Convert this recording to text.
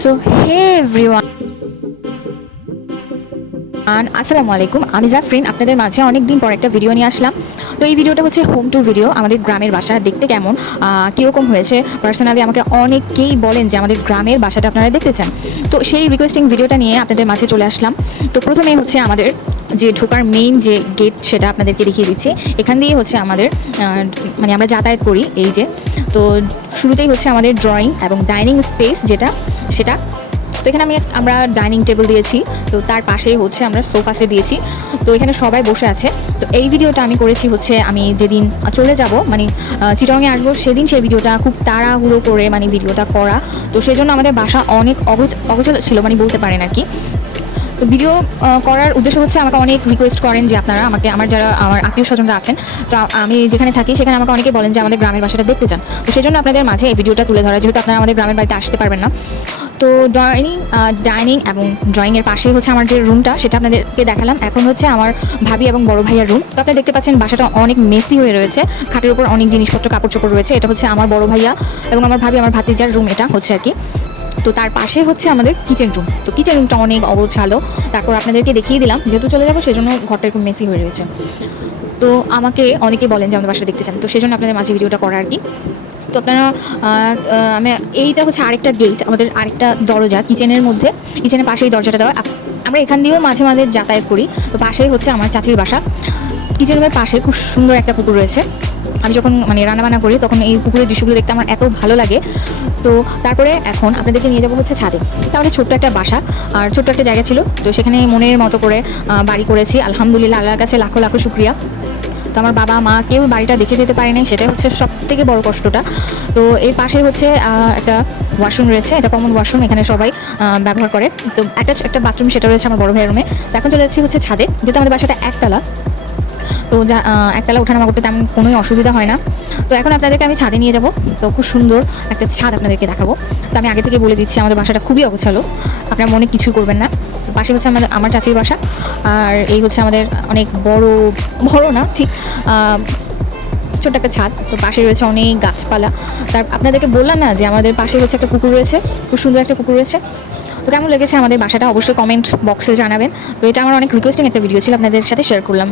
So hey everyone, আসসালামু আলাইকুম। আমি জাফরিন আপনাদের মাঝে অনেক দিন পর একটা ভিডিও নিয়ে আসলাম। তো এই ভিডিওটা হচ্ছে হোম ট্যুর ভিডিও। আমাদের গ্রামের বাসা দেখতে কেমন, কীরকম হয়েছে, পার্সোনালি আমাকে অনেকেই বলেন যে আমাদের গ্রামের বাসাটা আপনারা দেখতে চান। তো সেই রিকোয়েস্টিং ভিডিওটা নিয়ে আপনাদের মাঝে চলে আসলাম। তো প্রথমে হচ্ছে আমাদের যে ঢোকার মেইন যে গেট সেটা আপনাদেরকে দেখিয়ে দিচ্ছি। এখান দিয়ে হচ্ছে আমাদের মানে আমরা যাতায়াত করি এই যে। তো শুরুতেই হচ্ছে আমাদের ড্রয়িং এবং ডাইনিং স্পেস যেটা সেটা। তো এখানে আমরা ডাইনিং টেবিল দিয়েছি, তো তার পাশেই হচ্ছে আমরা সোফা সেট দিয়েছি। তো এখানে সবাই বসে আছে। তো এই ভিডিওটা আমি করেছি হচ্ছে আমি যেদিন চলে যাব মানে চিটংয়ে আসবো সেদিন সেই ভিডিওটা খুব তাড়াহুড়ো করে মানে ভিডিওটা করা। তো সেই জন্য আমাদের বাসা অনেক অগোছালো ছিল মানে বলতে পারেন আর কি। তো ভিডিও করার উদ্দেশ্য হচ্ছে আমাকে অনেক রিকোয়েস্ট করেন যে আপনারা আমাকে যারা আমার আত্মীয় স্বজনরা আছেন, তো আমি যেখানে থাকি সেখানে আমাকে অনেকে বলেন যে আমাদের গ্রামের বাসাটা দেখতে চান। তো সেই জন্য আপনাদের মাঝে এই ভিডিওটা তুলে ধরা, যেহেতু আপনারা আমাদের গ্রামের বাড়িতে আসতে পারবেন না। তো ডাইনিং এবং ড্রয়িংয়ের পাশেই হচ্ছে আমার যে রুমটা সেটা আপনাদেরকে দেখালাম। এখন হচ্ছে আমার ভাবি এবং বড় ভাইয়ের রুম। তো আপনারা দেখতে পাচ্ছেন বাসাটা অনেক মেসি হয়ে রয়েছে, খাটের উপর অনেক জিনিসপত্র কাপড় চোপড় রয়েছে। এটা হচ্ছে আমার বড় ভাইয়া এবং আমার ভাবি আমার ভাতিজার রুম এটা হচ্ছে আর কি। তো তার পাশে হচ্ছে আমাদের কিচেন রুম। তো কিচেন রুমটা অনেক অগোছালো। তারপর আপনাদেরকে দেখিয়ে দিলাম, যেহেতু চলে যাবো সেজন্য ঘরটা একটু মেসি হয়ে রয়েছে। তো আমাকে অনেকে বলেন যে আমাদের বাসা দেখতে চান, তো সেজন্য আপনাদের মাঝে ভিডিওটা করা আর কি। তো আপনারা আমি এইটা হচ্ছে আরেকটা গেট, আমাদের আরেকটা দরজা কিচেনের মধ্যে, কিচেনের পাশেই দরজাটা দেওয়া। আমরা এখান দিয়েও মাঝে মাঝে যাতায়াত করি। তো পাশেই হচ্ছে আমার চাচির বাসা। কিচেন রুমের পাশে খুব সুন্দর একটা পুকুর রয়েছে। আমি যখন মানে রান্নাবান্না করি তখন এই পুকুরের দৃশ্যগুলো দেখতে আমার এত ভালো লাগে। তো তারপরে এখন আপনাদেরকে নিয়ে যাবো হচ্ছে ছাদে। তো আমাদের ছোট্ট একটা বাসা আর ছোট্ট একটা জায়গা ছিল, তো সেখানে মনের মতো করে বাড়ি করেছি। আলহামদুলিল্লাহ, আল্লাহর কাছে লাখো লাখো শুক্রিয়া। তো আমার বাবা মা কেউ বাড়িটা দেখে যেতে পারে নাই, সেটাই হচ্ছে সব থেকে বড় কষ্টটা। তো এর পাশে হচ্ছে একটা ওয়াশরুম রয়েছে, এটা কমন ওয়াশরুম, এখানে সবাই ব্যবহার করে। তো একটা বাথরুম সেটা রয়েছে আমার বড় ভাইয়ের রুমে। তো এখন চলে যাচ্ছি হচ্ছে ছাদে, যেহেতু আমাদের বাসাটা একতলা। তো একতলা ওঠানামা করতে তেমন কোনোই অসুবিধা হয় না। তো এখন আপনাদেরকে আমি ছাদে নিয়ে যাব। তো খুব সুন্দর একটা ছাদ আপনাদেরকে দেখাবো। তো আমি আগে থেকে বলে দিচ্ছি আমাদের বাসাটা খুবই অগোছালো, আপনারা মনে কিছুই করবেন না। পাশে হচ্ছে আমার চাচির বাসা। আর এই হচ্ছে আমাদের অনেক বড় না ঠিক ছোট্ট একটা ছাদ। তো পাশে রয়েছে অনেক গাছপালা। আপনাদেরকে বললাম না যে আমাদের পাশে হচ্ছে একটা পুকুর রয়েছে, খুব সুন্দর একটা পুকুর রয়েছে। তো কেমন লেগেছে আমাদের বাসাটা অবশ্যই কমেন্ট বক্সে জানাবেন। তো এটা আমার অনেক রিকোয়েস্টিং একটা ভিডিও ছিল, আপনাদের সাথে শেয়ার করলাম।